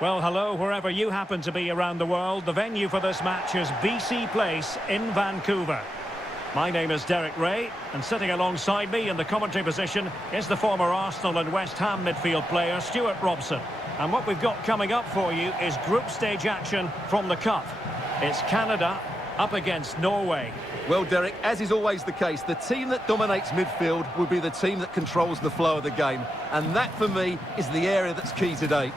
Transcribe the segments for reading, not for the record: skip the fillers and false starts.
Well, hello, wherever you happen to be around the world. The venue for this match is BC Place in Vancouver. My name is Derek Ray, and sitting alongside me in the commentary position is the former Arsenal and West Ham midfield player, Stuart Robson. And what we've got coming up for you is group stage action from the Cup. It's Canada up against Norway. Well, Derek, as is always the case, the team that dominates midfield will be the team that controls the flow of the game. And that, for me, is the area that's key today.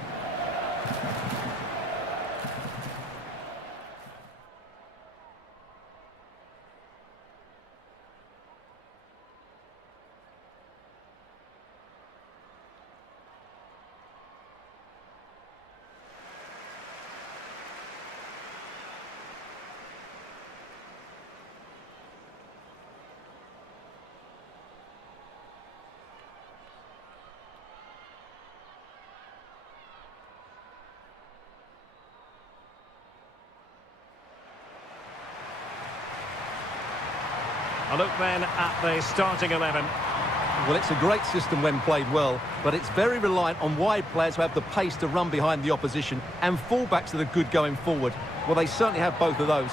A look then at the starting 11. Well, it's a great system when played well, but it's very reliant on wide players who have the pace to run behind the opposition and fullbacks that are good going forward. Well, they certainly have both of those.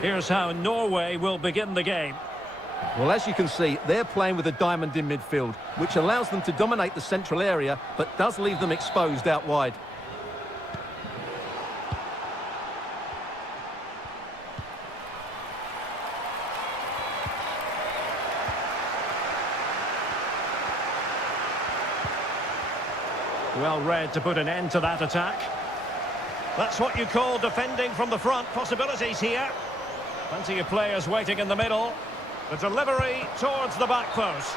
Here's how Norway will begin the game. Well, as you can see, they're playing with a diamond in midfield, which allows them to dominate the central area, but does leave them exposed out wide. Well read to put an end to that attack. That's what you call defending from the front. Possibilities here. Plenty of players waiting in the middle. The delivery towards the back post.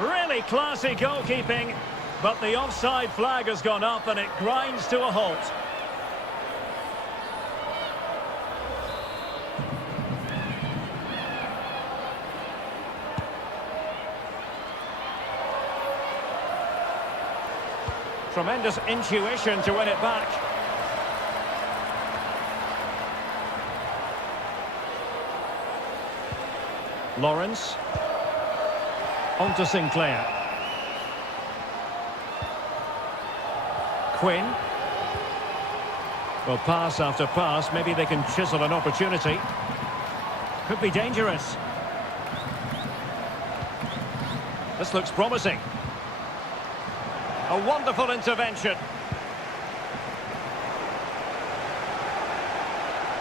Really classy goalkeeping, but the offside flag has gone up and it grinds to a halt. Tremendous intuition to win it back. Lawrence. On to Sinclair. Quinn. Well, pass after pass. Maybe they can chisel an opportunity. Could be dangerous. This looks promising. A wonderful intervention.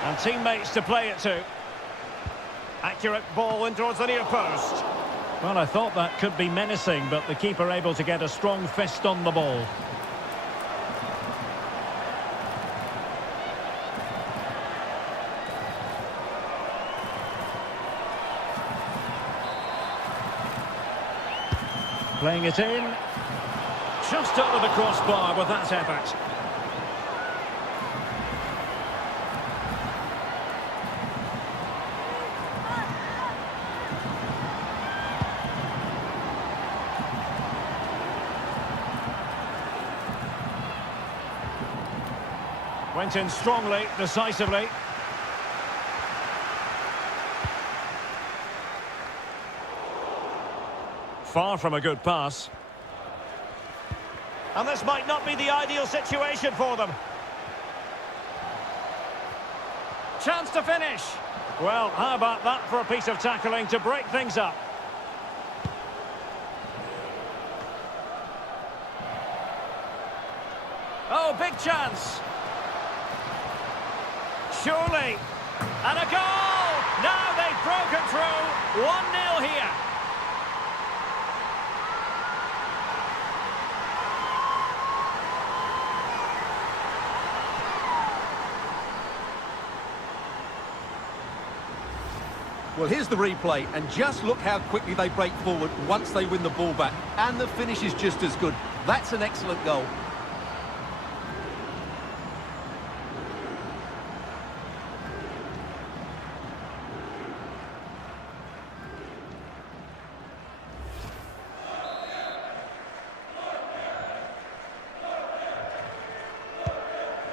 And teammates to play it to. Accurate ball in towards the near post. Well, I thought that could be menacing, but the keeper able to get a strong fist on the ball. Playing it in. Just over the crossbar with that effort. Went in strongly, decisively. Far from a good pass. And this might not be the ideal situation for them. Chance to finish. Well, how about that for a piece of tackling to break things up? Oh, big chance. Surely. And a goal! Now they've broken through. 1-0 here. Well, here's the replay, and just look how quickly they break forward once they win the ball back. And the finish is just as good. That's an excellent goal.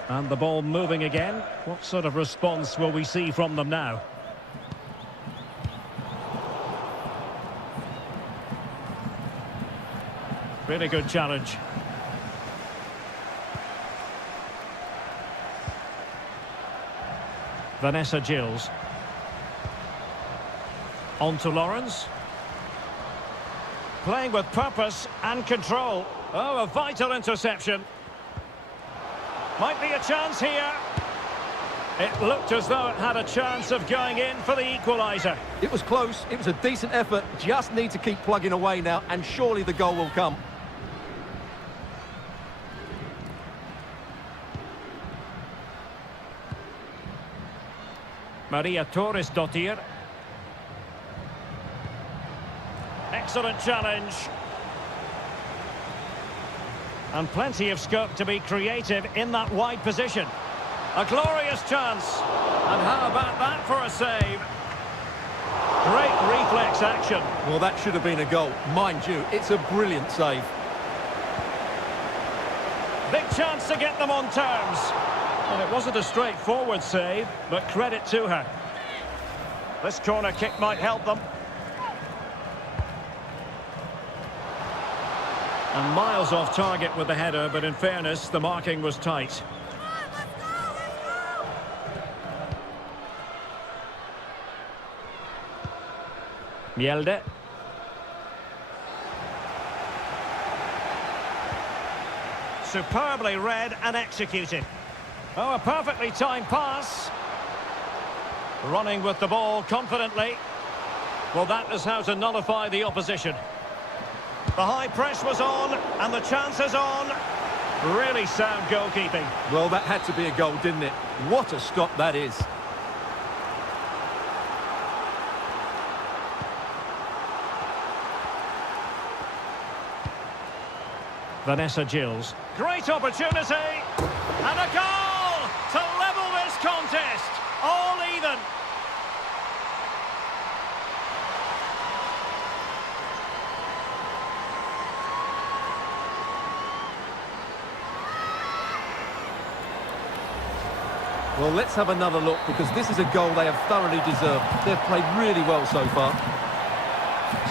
And the ball moving again. What sort of response will we see from them now? Really good challenge. Vanessa Gilles. On to Lawrence. Playing with purpose and control. Oh, a vital interception. Might be a chance here. It looked as though it had a chance of going in for the equaliser. It was close, it was a decent effort, just need to keep plugging away now, and surely the goal will come. Maria Torres-Dottir. Excellent challenge. And plenty of scope to be creative in that wide position. A glorious chance. And how about that for a save? Great reflex action. Well, that should have been a goal. Mind you, it's a brilliant save. Big chance to get them on terms. And it wasn't a straightforward save, but credit to her. This corner kick might help them. And miles off target with the header, but in fairness, the marking was tight. Mjelde. Superbly read and executed. Oh, a perfectly timed pass. Running with the ball confidently. Well, that is how to nullify the opposition. The high press was on, and the chance is on. Really sound goalkeeping. Well, that had to be a goal, didn't it? What a stop that is. Vanessa Gilles. Great opportunity. And a goal to level this contest. All even. Well, let's have another look, because this is a goal they have thoroughly deserved. They've played really well so far.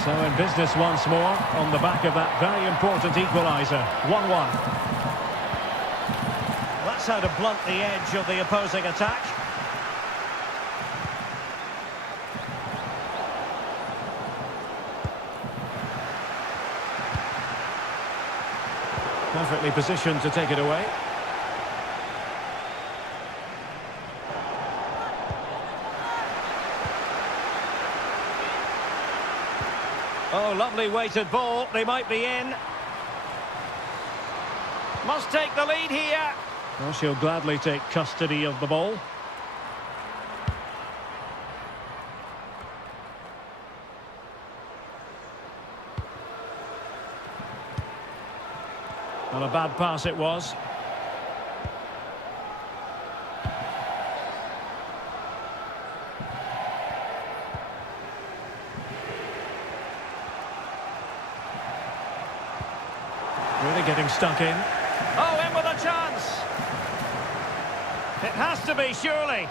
So in business once more, on the back of that very important equaliser. 1-1. That's how to blunt the edge of the opposing attack. Perfectly positioned to take it away. Oh, lovely weighted ball. They might be in. Must take the lead here. Well, she'll gladly take custody of the ball. Well, a bad pass it was. Really getting stuck in. Oh, in with a chance. It has to be, surely.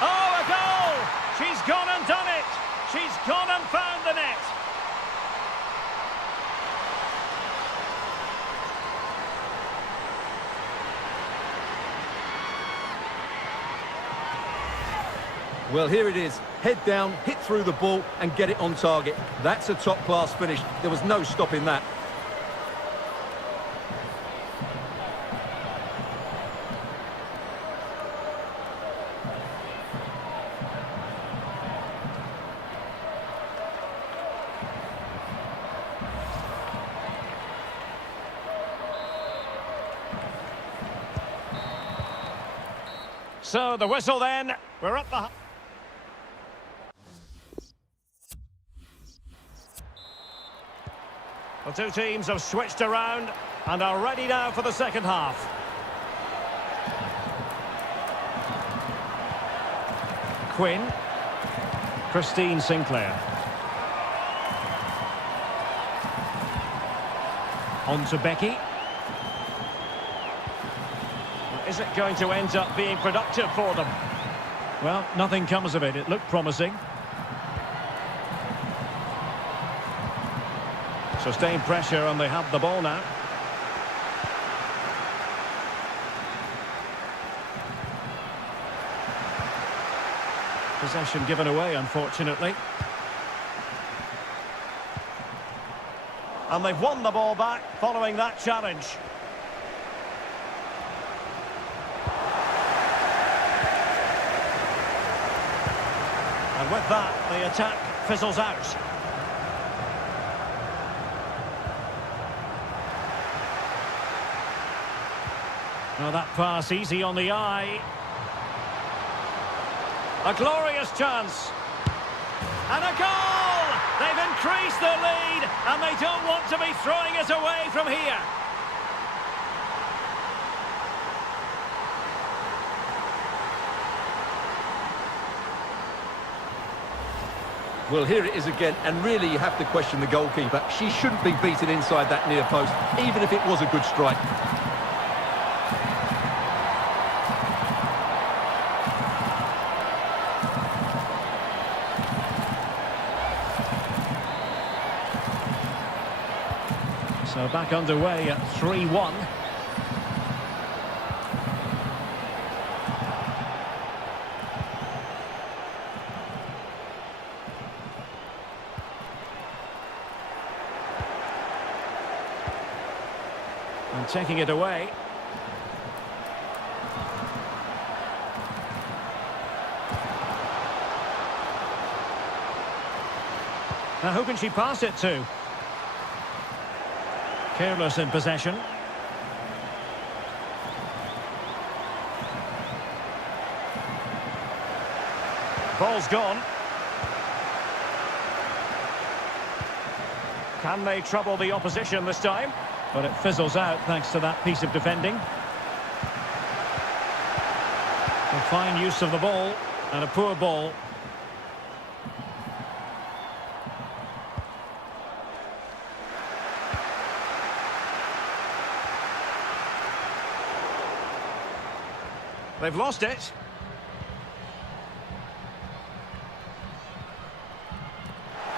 Oh, a goal! She's gone and done it. She's gone and found the net. Well, here it is. Head down, hit through the ball and get it on target. That's a top-class finish. There was no stopping that. So the whistle then. We're at the... The two teams have switched around and are ready now for the second half. Quinn. Christine Sinclair. On to Becky. Is it going to end up being productive for them? Well, nothing comes of it. It looked promising. Sustained pressure and they have the ball now. Possession given away, unfortunately. And they've won the ball back following that challenge. And with that, the attack fizzles out. Well, that pass easy on the eye. A glorious chance. And a goal! They've increased their lead, and they don't want to be throwing it away from here. Well, here it is again, and really you have to question the goalkeeper. She shouldn't be beaten inside that near post, even if it was a good strike. So back underway at 3-1. And taking it away. Now who can she pass it to? Careless in possession. Ball's gone. Can they trouble the opposition this time? But it fizzles out thanks to that piece of defending. A fine use of the ball and a poor ball. They've lost it.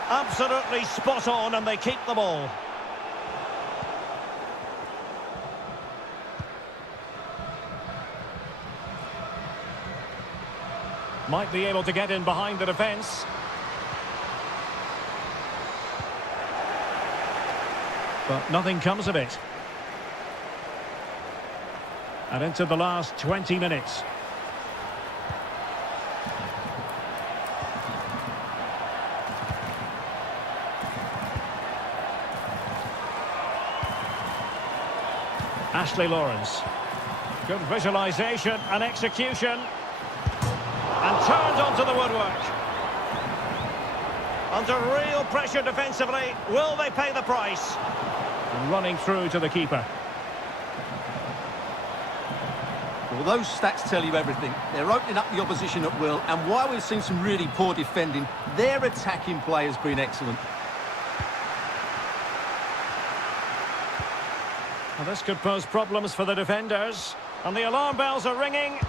Absolutely spot on, and they keep the ball. Might be able to get in behind the defence. But nothing comes of it. And into the last 20 minutes. Ashley Lawrence. Good visualisation and execution. And turned onto the woodwork. Under real pressure defensively. Will they pay the price? And running through to the keeper. Well, those stats tell you everything. They're opening up the opposition at will, and while we've seen some really poor defending, their attacking play has been excellent. Well, this could pose problems for the defenders. And the alarm bells are ringing.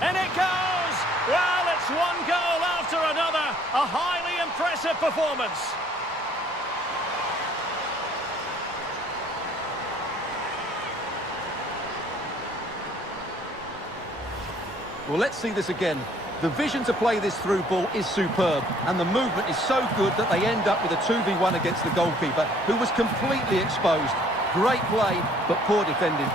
And it goes! Well, it's one goal after another. A highly impressive performance. Well, let's see this again. The vision to play this through ball is superb, and the movement is so good that they end up with a 2v1 against the goalkeeper, who was completely exposed. Great play, but poor defending.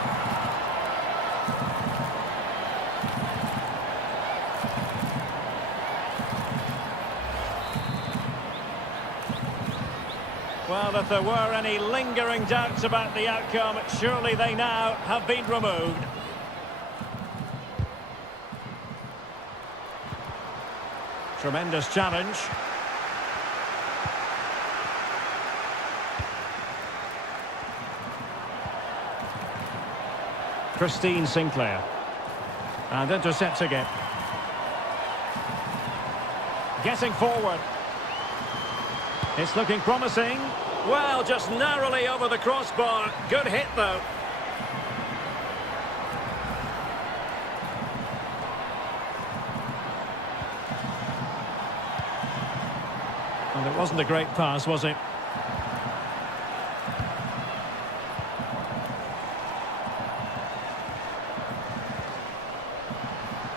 Well, if there were any lingering doubts about the outcome, surely they now have been removed. Tremendous challenge. Christine Sinclair. And intercepting it. Getting forward. It's looking promising. Well, just narrowly over the crossbar. Good hit, though. And it wasn't a great pass, was it?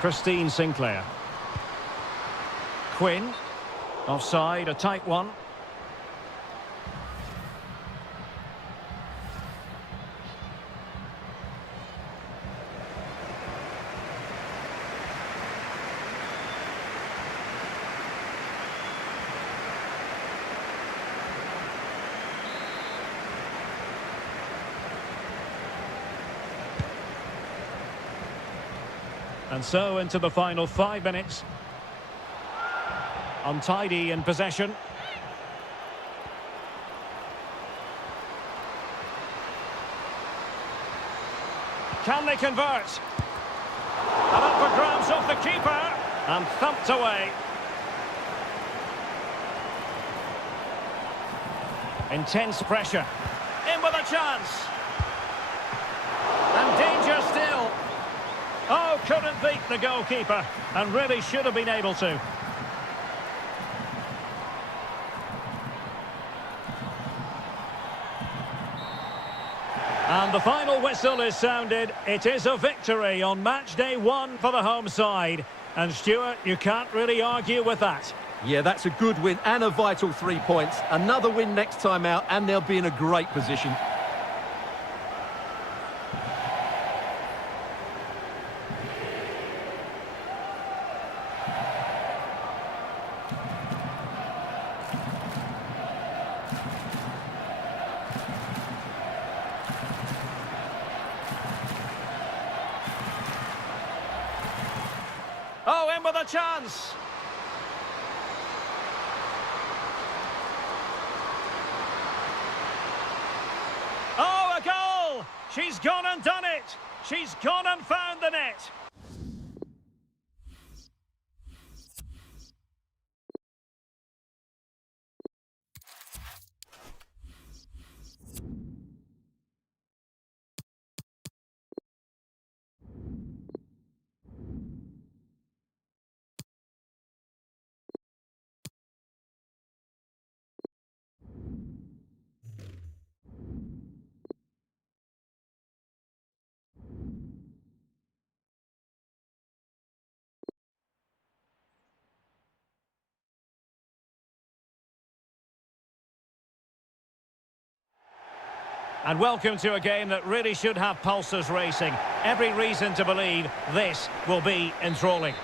Christine Sinclair. Quinn. Offside, a tight one. And so into the final 5 minutes. Untidy in possession. Can they convert? And up for grabs off the keeper. And thumped away. Intense pressure. In with a chance. And danger still. Oh, couldn't beat the goalkeeper, and really should have been able to. And the final whistle is sounded. It is a victory on match day 1 for the home side. And Stuart, you can't really argue with that. Yeah, that's a good win and a vital 3 points. Another win next time out, and they'll be in a great position. Oh, in with a chance. Oh, a goal! She's gone and done it. She's gone and found the net. And welcome to a game that really should have pulses racing. Every reason to believe this will be enthralling.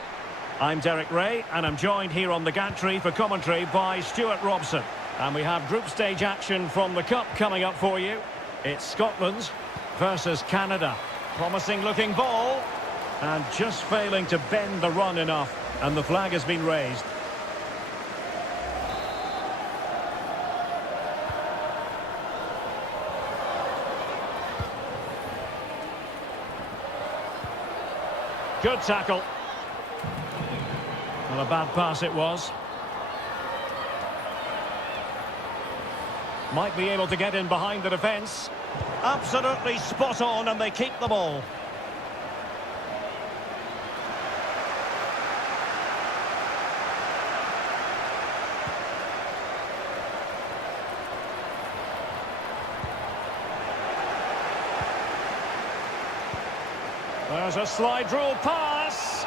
I'm Derek Ray, and I'm joined here on the gantry for commentary by Stuart Robson. And we have group stage action from the Cup coming up for you. It's Scotland versus Canada. Promising looking ball, and just failing to bend the run enough. And the flag has been raised. Good tackle. Well, a bad pass it was. Might be able to get in behind the defence. Absolutely spot on, and they keep the ball. There's a slide rule pass.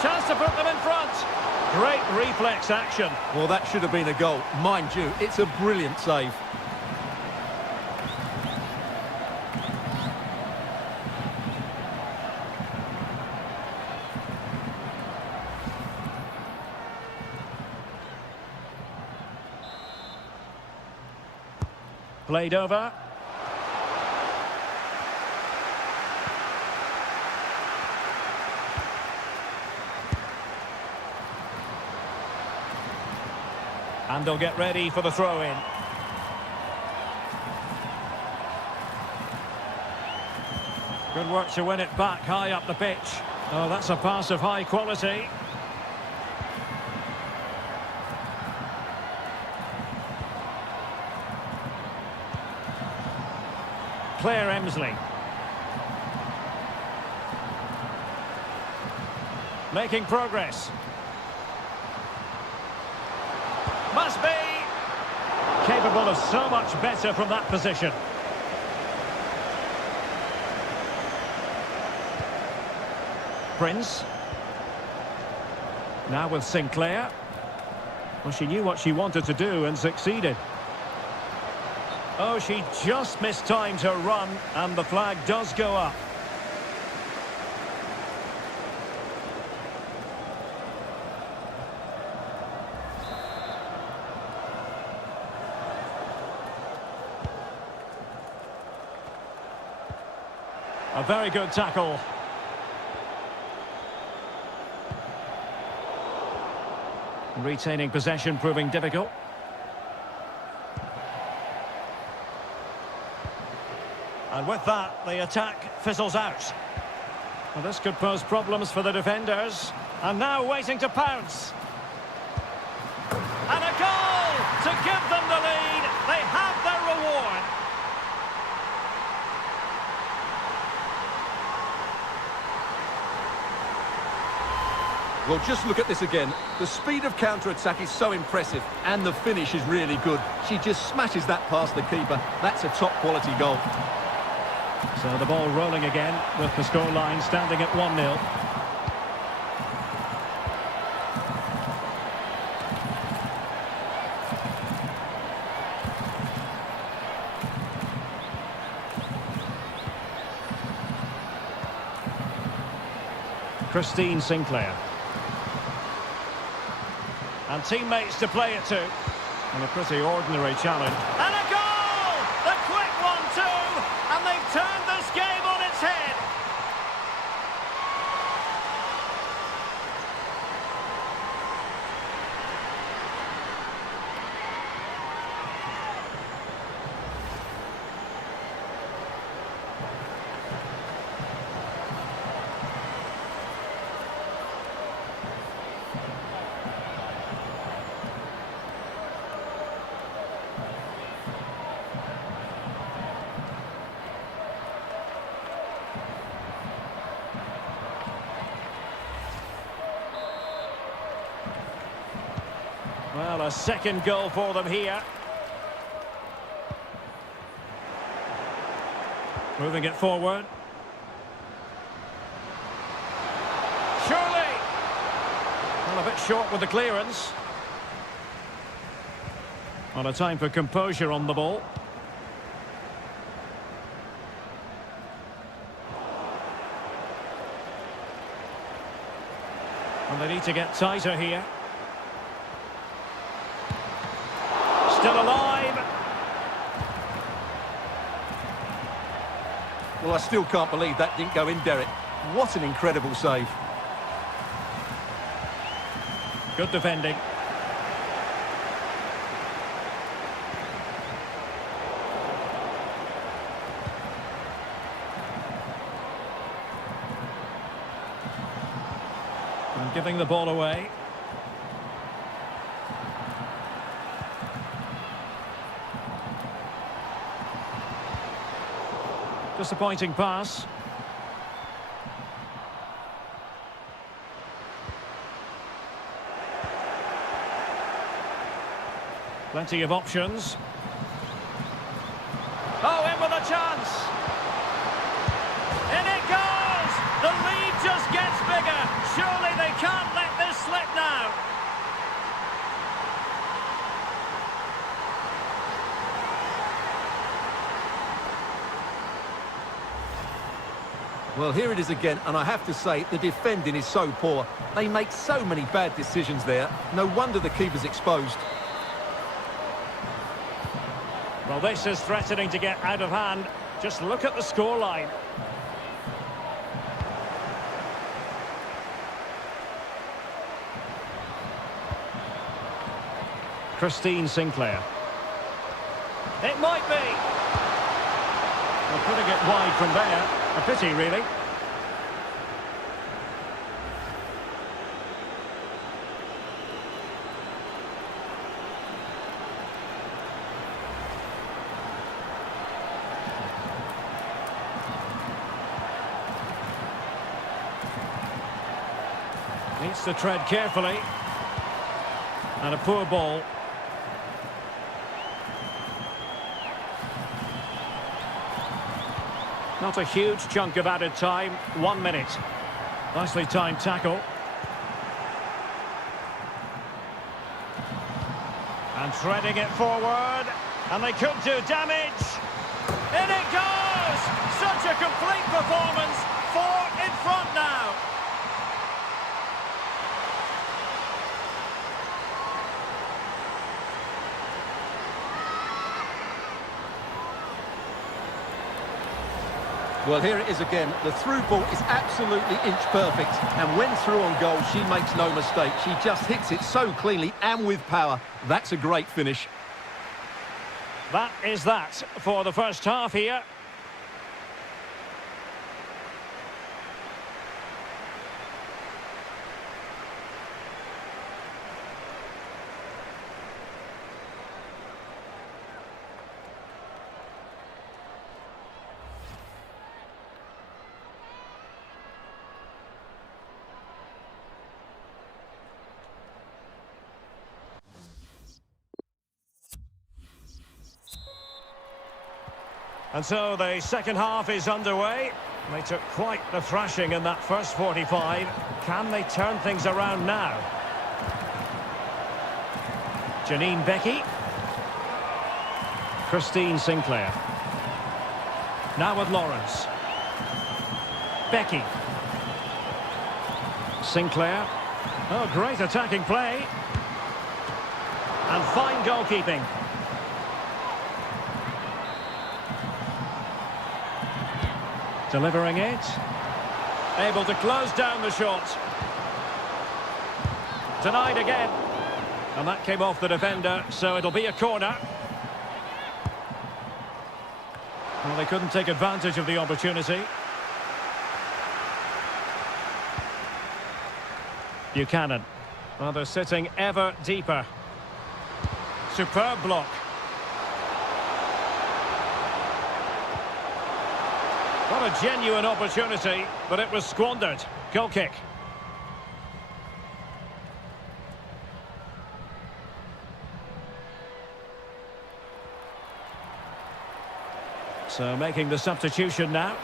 Chance to put them in front. Great reflex action. Well, that should have been a goal. Mind you, it's a brilliant save. Played over. And they'll get ready for the throw-in. Good work to win it back high up the pitch. Oh, that's a pass of high quality. Claire Emsley. Making progress. Must be. Capable of so much better from that position. Prince. Now with Sinclair. Well, she knew what she wanted to do and succeeded. Oh, she just mistimed her run, and the flag does go up. A very good tackle. Retaining possession proving difficult. And with that, the attack fizzles out. Well, this could pose problems for the defenders. And now waiting to pounce. And a goal to give them the lead. They have their reward. Well, just look at this again. The speed of counter-attack is so impressive, and the finish is really good. She just smashes that past the keeper. That's a top-quality goal. So the ball rolling again, with the scoreline standing at 1-0. Christine Sinclair. And teammates to play it to. And a pretty ordinary challenge. And a goal! The quick one too! And they've turned this game on its head. Well, a second goal for them here. Moving it forward. Surely! Well, a bit short with the clearance. Well, a time for composure on the ball. And they need to get tighter here. Still alive. Well, I still can't believe that didn't go in, Derek. What an incredible save. Good defending. And giving the ball away. Disappointing pass. Plenty of options. Oh, in with a chance. In it goes! The lead just gets bigger. Surely they can't let this slip now. Well, here it is again, and I have to say, the defending is so poor. They make so many bad decisions there. No wonder the keeper's exposed. Well, this is threatening to get out of hand. Just look at the scoreline. Christine Sinclair. It might be. Well, putting it wide from there. A pity, really. Needs to tread carefully. And a poor ball. Not a huge chunk of added time. 1 minute. Nicely timed tackle. And threading it forward. And they could do damage. In it goes! Such a complete performance. 4 in front now. Well, here it is again. The through ball is absolutely inch perfect. And when through on goal, she makes no mistake. She just hits it so cleanly and with power. That's a great finish. That is that for the first half here. And so the second half is underway. They took quite the thrashing in that first 45. Can they turn things around now? Janine Becky. Christine Sinclair. Now with Lawrence. Becky. Sinclair. Oh, great attacking play. And fine goalkeeping. Delivering it. Able to close down the shot. Denied again. And that came off the defender, so it'll be a corner. Well, they couldn't take advantage of the opportunity. Buchanan. Well, they're sitting ever deeper. Superb block. What a genuine opportunity, but it was squandered. Goal kick. So making the substitution now.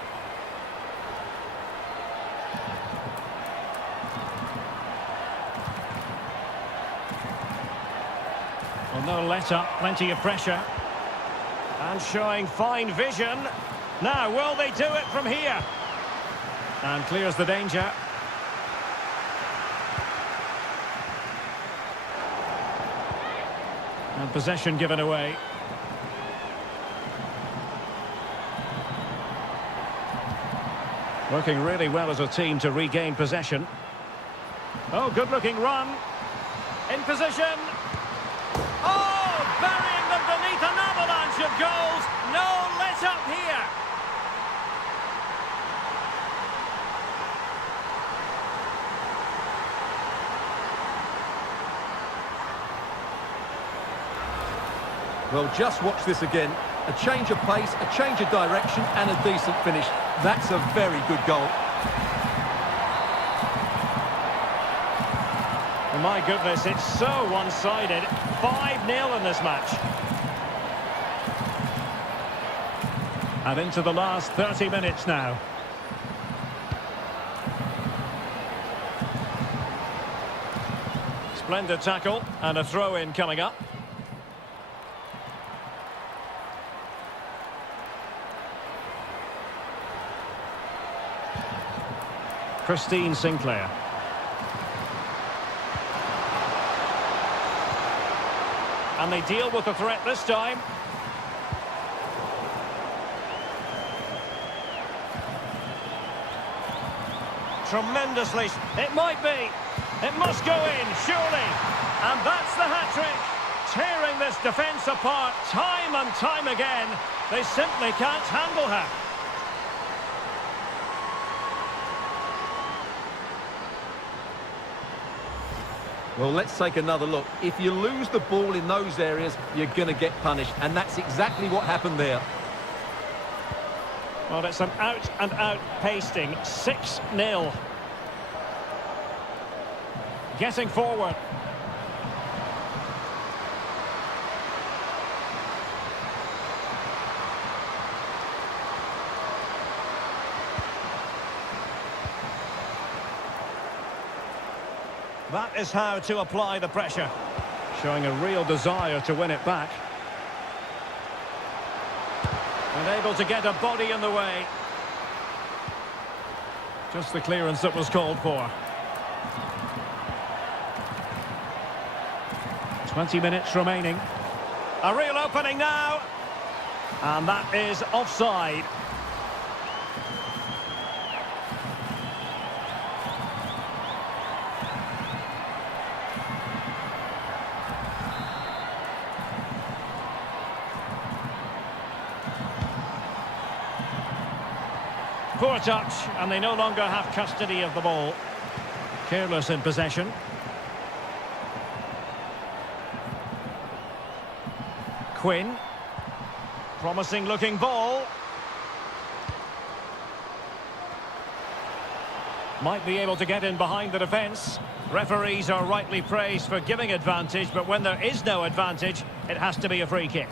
Well, no let up, plenty of pressure. And showing fine vision. Now, will they do it from here? And clears the danger. And possession given away. Working really well as a team to regain possession. Oh, good-looking run. In position. Oh, burying them beneath an avalanche of goals. No let-up here. Well, just watch this again. A change of pace, a change of direction, and a decent finish. That's a very good goal. Oh my goodness, it's so one-sided. 5-0 in this match. And into the last 30 minutes now. Splendid tackle and a throw-in coming up. Christine Sinclair. And they deal with the threat this time. Tremendously. It might be. It must go in, surely. And that's the hat-trick. Tearing this defence apart time and time again. They simply can't handle her. Well, let's take another look. If you lose the ball in those areas, you're going to get punished. And that's exactly what happened there. Well, it's an out-and-out pasting. 6-0. Getting forward. That is how to apply the pressure. Showing a real desire to win it back. And able to get a body in the way. Just the clearance that was called for. 20 minutes remaining. A real opening now. And that is offside. Poor touch, and they no longer have custody of the ball. Careless in possession. Quinn. Promising looking ball. Might be able to get in behind the defence. Referees are rightly praised for giving advantage, but when there is no advantage, it has to be a free kick.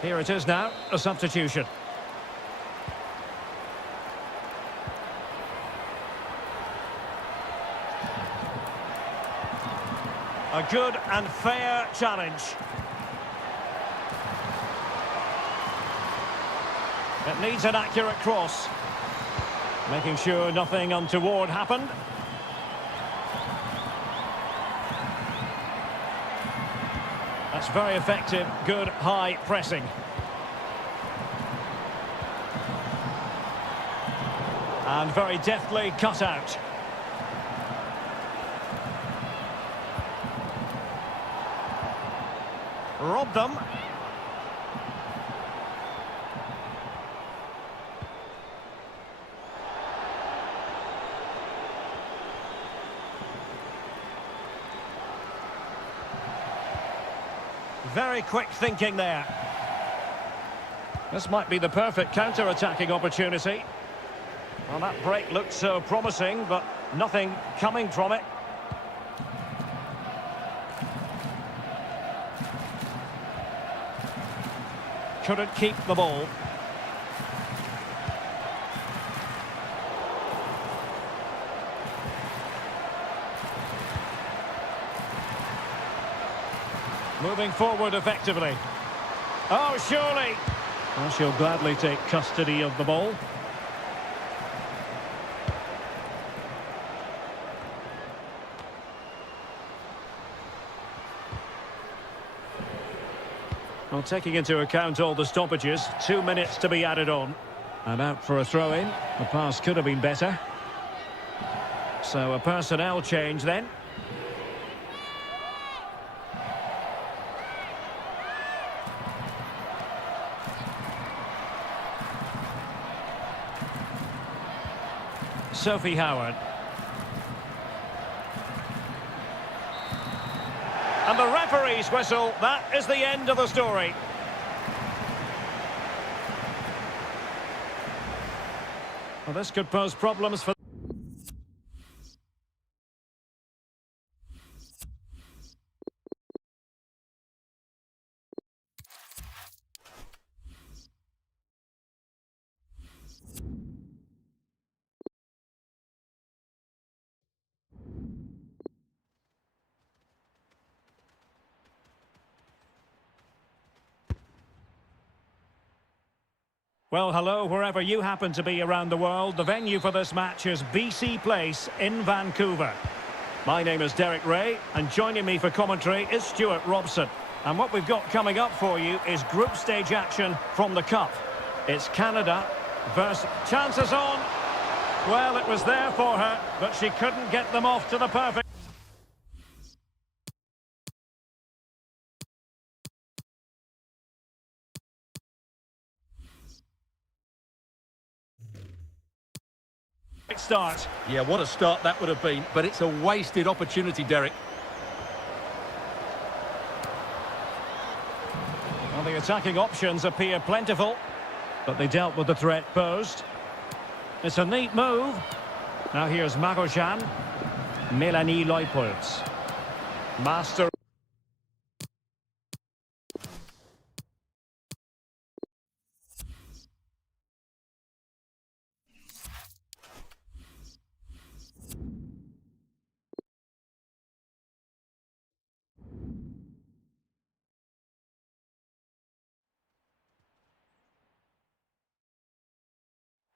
Here it is now, a substitution. A good and fair challenge. It needs an accurate cross. Making sure nothing untoward happened. That's very effective, good high pressing. And very deftly cut out. Robbed them. Very quick thinking there. This might be the perfect counter-attacking opportunity. Well, that break looked so promising, but nothing coming from it. Couldn't keep the ball. Moving forward effectively. Oh, surely. Well, she'll gladly take custody of the ball. Well, taking into account all the stoppages, 2 minutes to be added on. And out for a throw-in. The pass could have been better. So a personnel change then. Sophie Howard. And the referee's whistle, that is the end of the story. Well, this could pose problems for... Well, hello, wherever you happen to be around the world. The venue for this match is BC Place in Vancouver. My name is Derek Ray, and joining me for commentary is Stuart Robson. And what we've got coming up for you is group stage action from the Cup. It's Canada versus... Chances on! Well, it was there for her, but she couldn't get them off to the perfect... great start. Yeah, what a start that would have been, but it's a wasted opportunity, Derek. Well, the attacking options appear plentiful, but they dealt with the threat posed. It's a neat move. Now here's Magojan. Melanie Leupolz. Master.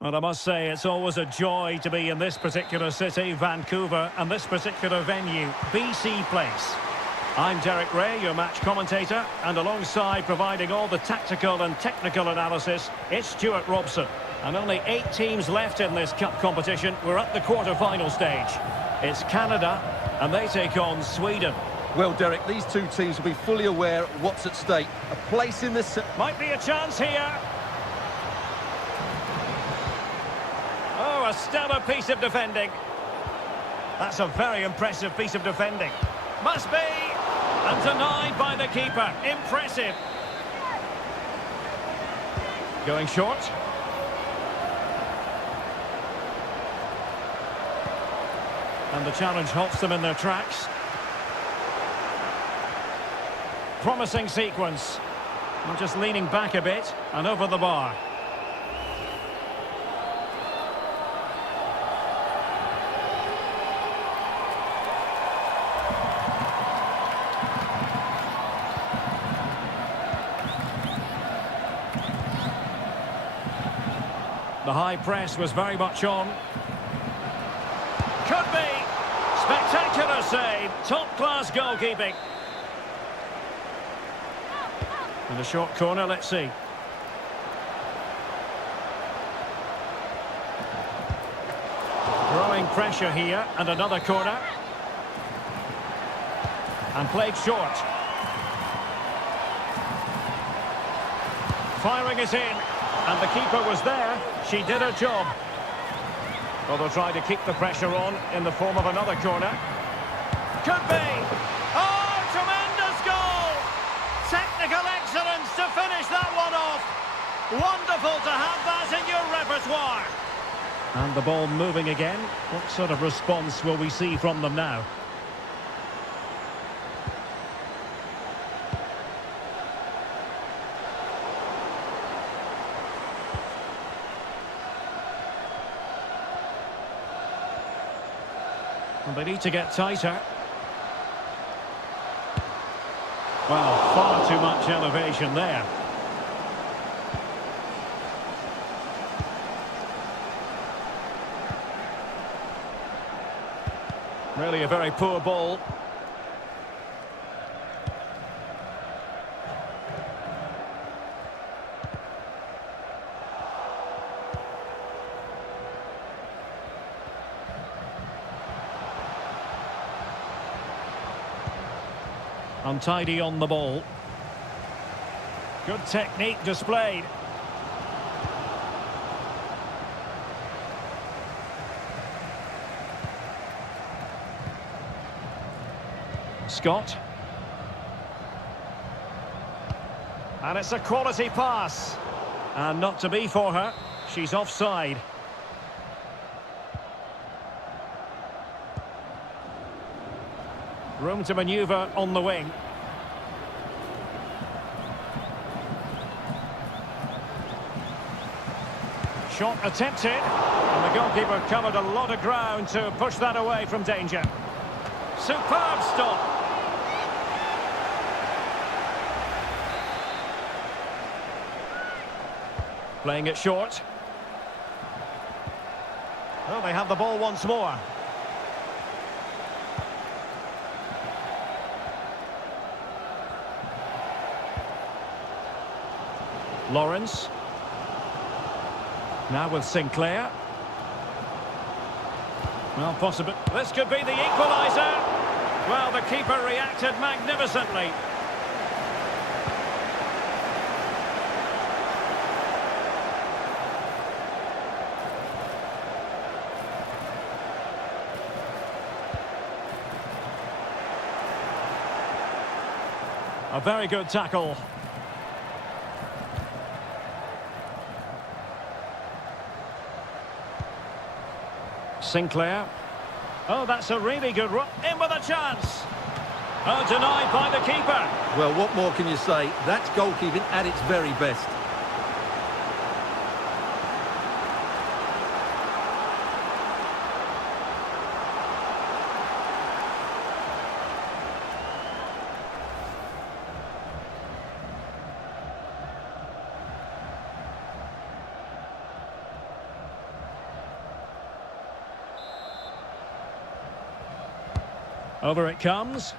Well, I must say, it's always a joy to be in this particular city, Vancouver, and this particular venue, BC Place. I'm Derek Ray, your match commentator, and alongside providing all the tactical and technical analysis, it's Stuart Robson. And only 8 teams left in this cup competition. We're at the quarter-final stage. It's Canada, and they take on Sweden. Well, Derek, these two teams will be fully aware of what's at stake. A place in this... Might be a chance here. Oh, a stellar piece of defending. That's a very impressive piece of defending. Must be! And denied by the keeper. Impressive. Going short. And the challenge halts them in their tracks. Promising sequence. I'm just leaning back a bit and over the bar. The high press was very much on. Could be. Spectacular save. Top-class goalkeeping. In the short corner, let's see. Growing pressure here, and another corner. And played short. Firing it in. And the keeper was there. She did her job. Well, they'll try to keep the pressure on in the form of another corner. Could be. Oh, tremendous goal! Technical excellence to finish that one off. Wonderful to have that in your repertoire. And the ball moving again. What sort of response will we see from them now? And they need to get tighter. Well, far too much elevation there. Really a very poor ball. Untidy on the ball. Good technique displayed. Scott. And it's a quality pass. And not to be for her. She's offside. Room to manoeuvre on the wing. Shot attempted. And the goalkeeper covered a lot of ground to push that away from danger. Superb stop. Playing it short. Oh, they have the ball once more. Lawrence. Now with Sinclair. Well, possible. This could be the equaliser. Well, the keeper reacted magnificently. A very good tackle. Sinclair. Oh, that's a really good run. In with a chance. Oh, denied by the keeper. Well, what more can you say? That's goalkeeping at its very best. Over it comes.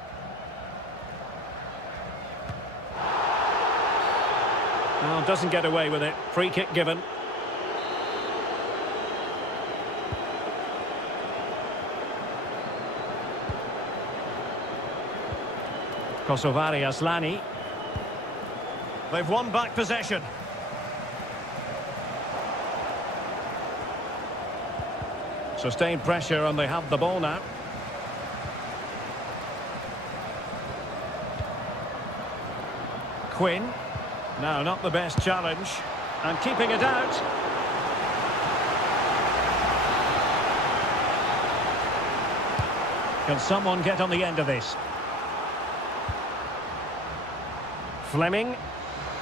Oh, doesn't get away with it. Free kick given. Kosovari Aslani. They've won back possession. Sustained pressure and they have the ball now. Quinn. No, not the best challenge. And keeping it out. Can someone get on the end of this? Fleming.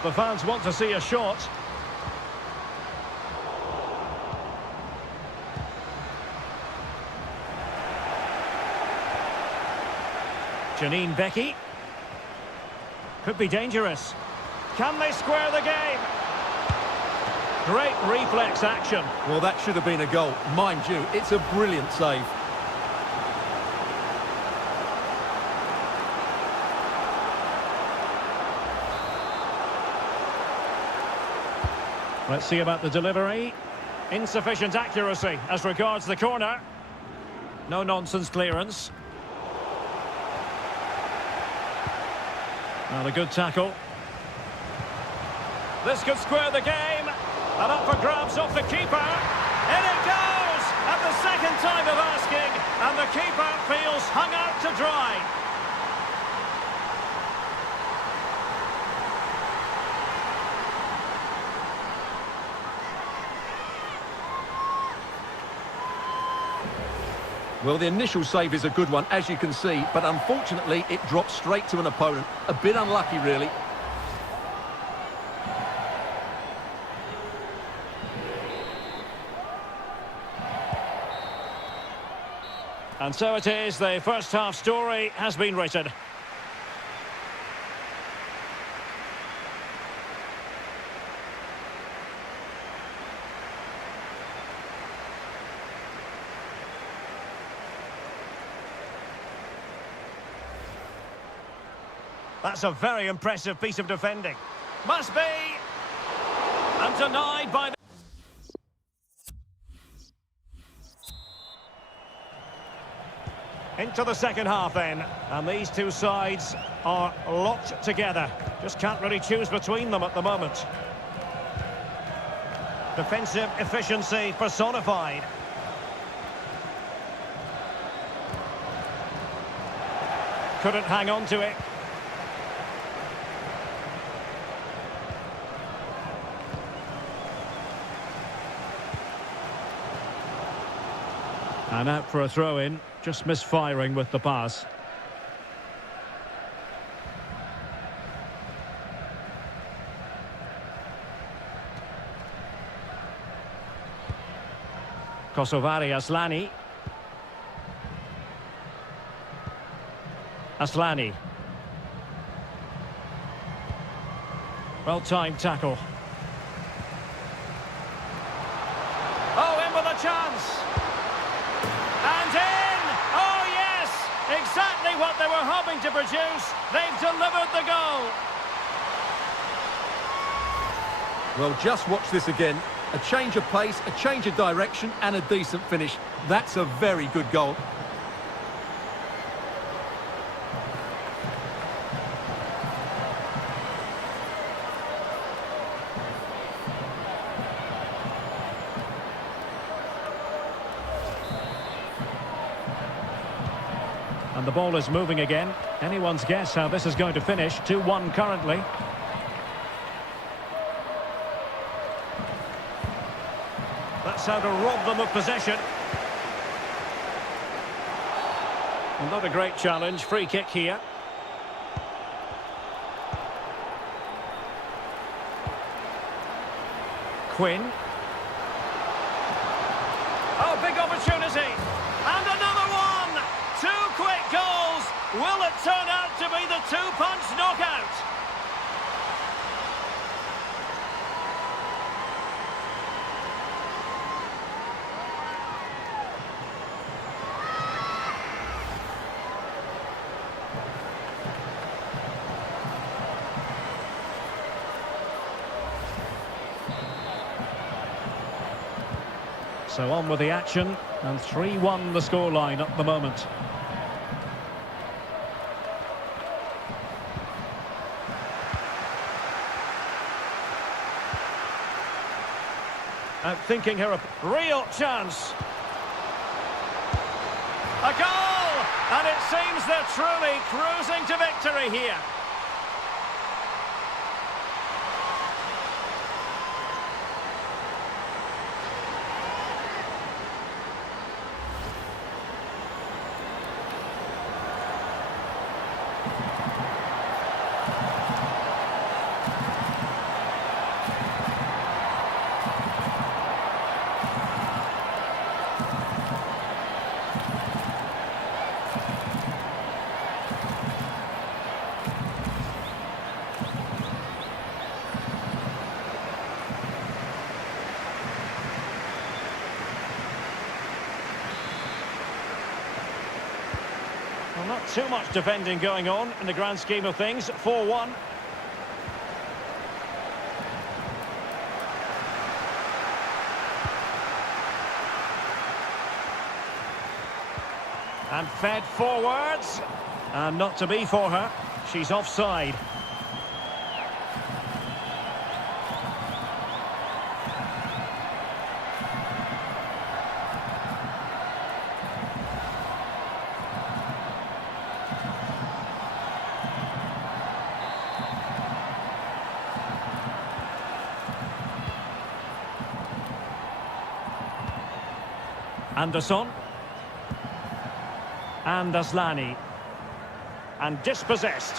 The fans want to see a shot. Janine Becky. Could be dangerous. Can they square the game? Great reflex action. Well, that should have been a goal. Mind you, it's a brilliant save. Let's see about the delivery. Insufficient accuracy as regards the corner. No nonsense clearance. Well, a good tackle. This could square the game. And up for grabs off the keeper. In it goes! At the second time of asking. And the keeper feels hung out to dry. Well, the initial save is a good one, as you can see, but unfortunately it dropped straight to an opponent. A bit unlucky, really. And so it is, the first half story has been written. That's a very impressive piece of defending. Must be! And denied by the... Into the second half then. And these two sides are locked together. Just can't really choose between them at the moment. Defensive efficiency personified. Couldn't hang on to it. And out for a throw-in, just misfiring with the pass. Kosovari Aslani. Aslani. Well-timed tackle. Oh, in with a chance! And in! Oh, yes! Exactly what they were hoping to produce. They've delivered the goal. Well, just watch this again. A change of pace, a change of direction, and a decent finish. That's a very good goal. And the ball is moving again. Anyone's guess how this is going to finish. 2-1 currently. That's how to rob them of possession. Well, not a great challenge. Free kick here. Quinn. Oh, big opportunity. And another one! Two quick goals. Will it turn out to be the two-punch knockout? So on with the action, and 3-1 the scoreline at the moment. Outthinking her, a real chance. A goal! And it seems they're truly cruising to victory here. Well, not too much defending going on in the grand scheme of things. 4-1. And fed forwards. And not to be for her. She's offside. Anderson. And Aslani. And dispossessed.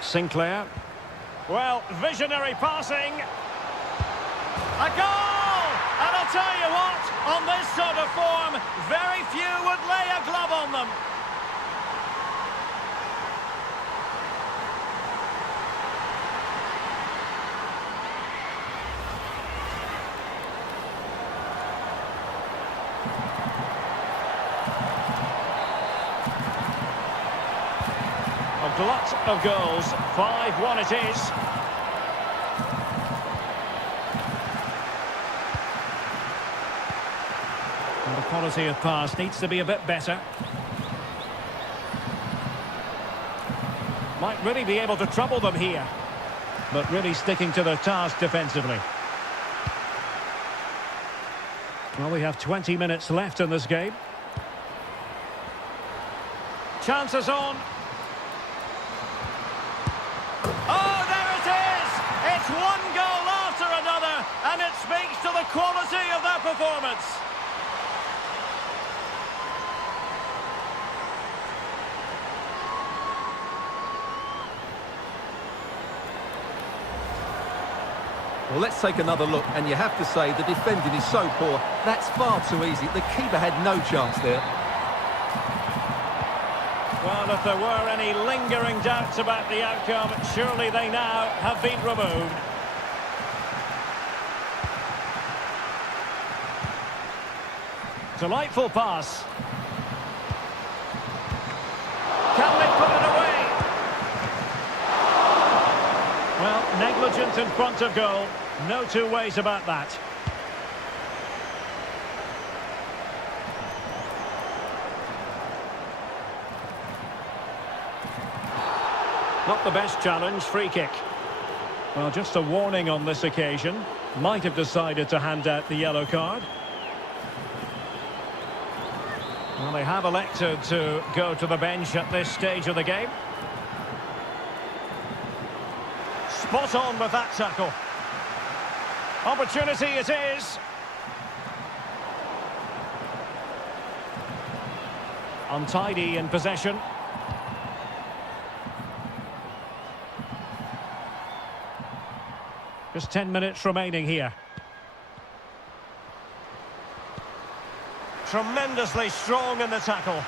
Sinclair. Well, visionary passing. A goal! And I'll tell you what, on this sort of form, very few would lay a glove on them. A glut of goals. 5-1 it is. And the quality of pass needs to be a bit better. Might really be able to trouble them here. But really sticking to their task defensively. Well, we have 20 minutes left in this game. Chances on. Oh, there it is! It's one goal after another, and it speaks to the quality of their performance. Well, let's take another look, and you have to say the defending is so poor. That's far too easy. The keeper had no chance there. Well, if there were any lingering doubts about the outcome, surely they now have been removed. Delightful pass. Can they put it away? Well, negligent in front of goal. No two ways about that. Not the best challenge, free kick. Well, just a warning on this occasion. Might have decided to hand out the yellow card. Well, they have elected to go to the bench at this stage of the game. Spot on with that tackle. Opportunity it is. Untidy in possession. Just 10 minutes remaining here. Tremendously strong in the tackle.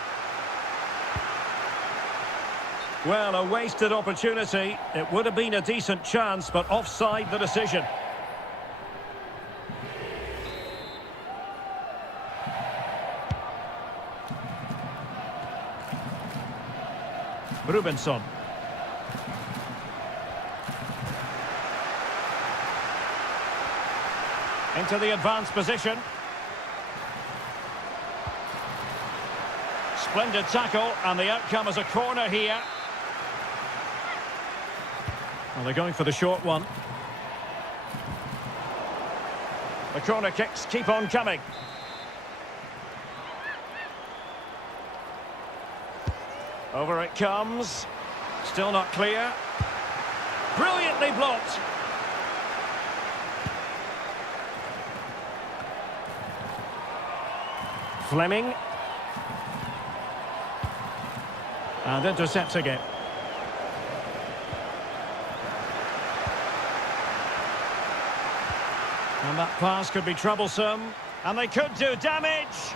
Well, a wasted opportunity. It would have been a decent chance, but offside the decision. Rubinson. Into the advanced position. Splendid tackle, and the outcome is a corner here. Well, they're going for the short one. The corner kicks keep on coming. Over it comes. Still not clear. Brilliantly blocked. Fleming. And intercepting it. And that pass could be troublesome. And they could do damage.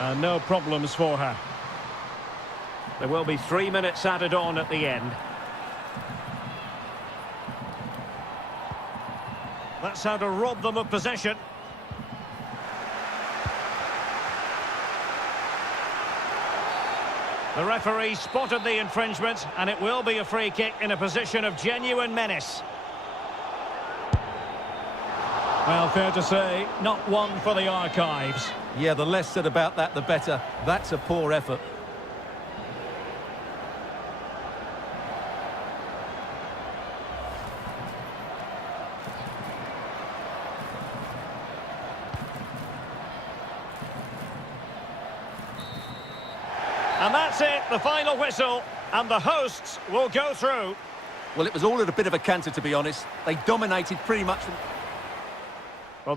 And no problems for her. There will be 3 minutes added on at the end. That's how to rob them of possession. The referee spotted the infringement, and it will be a free kick in a position of genuine menace. Well, fair to say, not one for the archives. Yeah, the less said about that, the better. That's a poor effort. And that's it, the final whistle, and the hosts will go through. Well, it was all at a bit of a canter, to be honest. They dominated pretty much. Well,